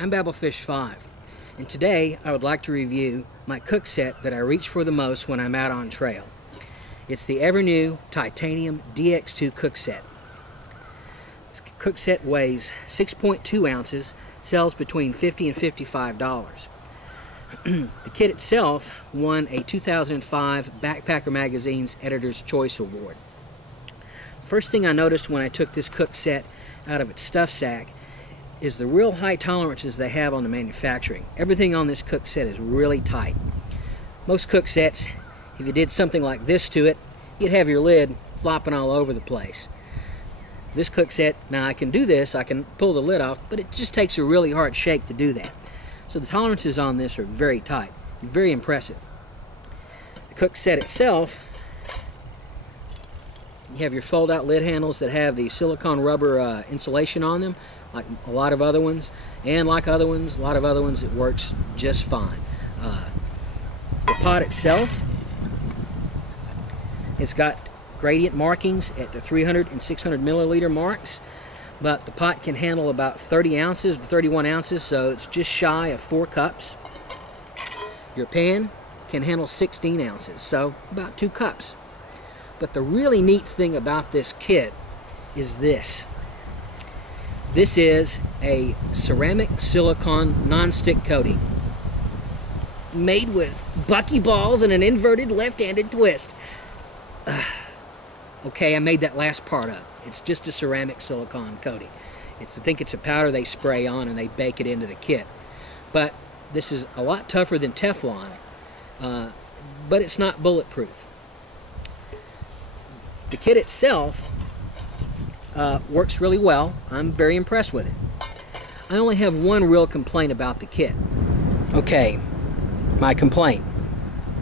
I'm Babelfish5, and today I would like to review my Cookset that I reach for the most when I'm out on trail. It's the Evernew Titanium DX2 Cookset. This Cookset weighs 6.2 ounces, sells between $50 and $55. The kit itself won a 2005 Backpacker Magazine's Editor's Choice Award. The first thing I noticed when I took this Cookset out of its stuff sack is the real high tolerances they have on the manufacturing. Everything on this Cookset is really tight. Most Cooksets, if you did something like this to it, you'd have your lid flopping all over the place. This Cookset, now I can do this, I can pull the lid off, but it just takes a really hard shake to do that. So the tolerances on this are very tight, very impressive. The Cookset itself, you have your fold-out lid handles that have the silicone rubber insulation on them, like a lot of other ones, and like a lot of other ones, it works just fine. The pot itself, it's got gradient markings at the 300 and 600 milliliter marks, but the pot can handle about 30 ounces to 31 ounces, so it's just shy of 4 cups. Your pan can handle 16 ounces, so about 2 cups. But the really neat thing about this kit is this. This is a ceramic silicone non-stick coating made with buckyballs and an inverted left-handed twist. Okay, I made that last part up. It's just a ceramic silicone coating. I think it's a powder they spray on and they bake it into the kit. But this is a lot tougher than Teflon, but it's not bulletproof. The kit itself works really well. I'm very impressed with it. I only have one real complaint about the kit. Okay, my complaint.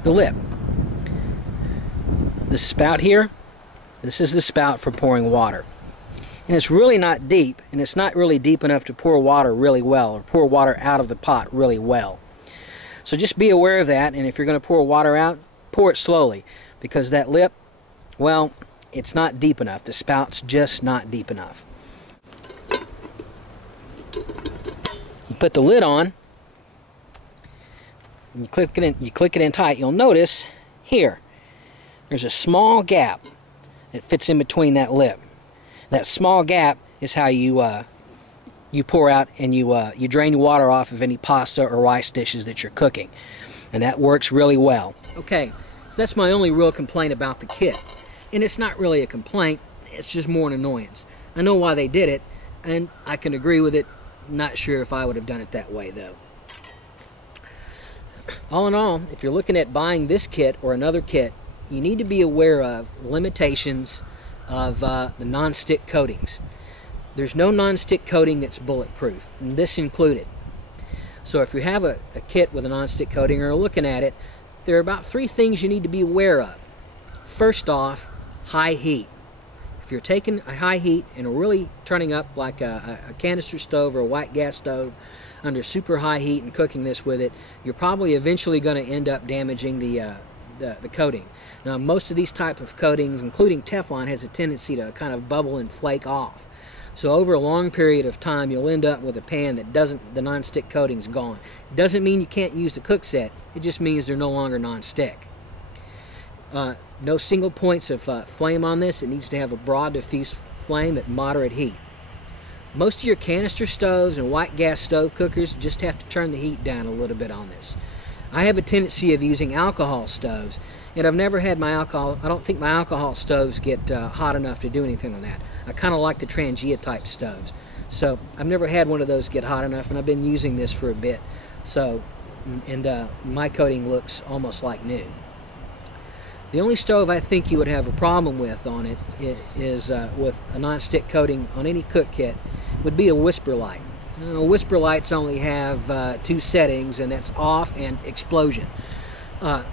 The lip. The spout here, this is the spout for pouring water. And it's really not deep, and it's not really deep enough to pour water really well, or pour water out of the pot really well. So just be aware of that, and if you're going to pour water out, pour it slowly, because that lip, well, it's not deep enough. The spout's just not deep enough. You put the lid on, and you click it in tight. You'll notice here, there's a small gap that fits in between that lip. That small gap is how you pour out and you drain the water off of any pasta or rice dishes that you're cooking, and that works really well. Okay, so that's my only real complaint about the kit. And it's not really a complaint, it's just more an annoyance. I know why they did it, and I can agree with it. Not sure if I would have done it that way, though. All in all, if you're looking at buying this kit or another kit, you need to be aware of limitations of the non-stick coatings. There's no non-stick coating that's bulletproof, and this included. So if you have a kit with a non-stick coating or are looking at it, there are about 3 things you need to be aware of. First off, high heat. If you're taking a high heat and really turning up like a canister stove or a white gas stove under super high heat and cooking this with it, you're probably eventually going to end up damaging the coating. Now, most of these types of coatings, including Teflon, has a tendency to kind of bubble and flake off. So over a long period of time, you'll end up with a pan that the non-stick coating's gone. Doesn't mean you can't use the Cookset. It just means they're no longer non-stick. No single points of flame on this. It needs to have a broad diffuse flame at moderate heat. Most of your canister stoves and white gas stove cookers just have to turn the heat down a little bit on this. I have a tendency of using alcohol stoves, and I've never had I don't think my alcohol stoves get hot enough to do anything on that. I kind of like the Trangia type stoves. So I've never had one of those get hot enough, and I've been using this for a bit. So, and my coating looks almost like new. The only stove I think you would have a problem with on it is with a non-stick coating on any cook kit would be a whisper light. Whisper lights only have 2 settings, and that's off and explosion.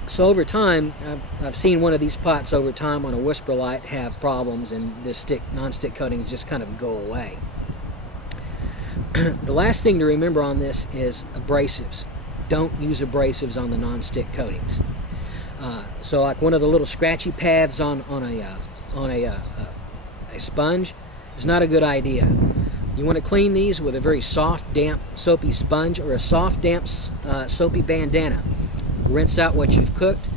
So over time, I've seen one of these pots over time on a whisper light have problems, and this non-stick coating just kind of go away. The last thing to remember on this is abrasives. Don't use abrasives on the non-stick coatings. So like one of the little scratchy pads on a sponge is not a good idea. You want to clean these with a very soft, damp, soapy sponge or a soft, damp, soapy bandana. Rinse out what you've cooked,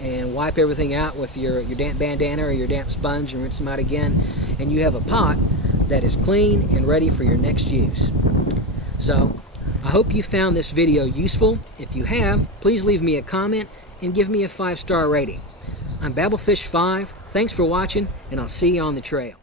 and wipe everything out with your damp bandana or your damp sponge and rinse them out again, and you have a pot that is clean and ready for your next use. So I hope you found this video useful. If you have, please leave me a comment and give me a 5-star rating. I'm Babblefish5. Thanks for watching, and I'll see you on the trail.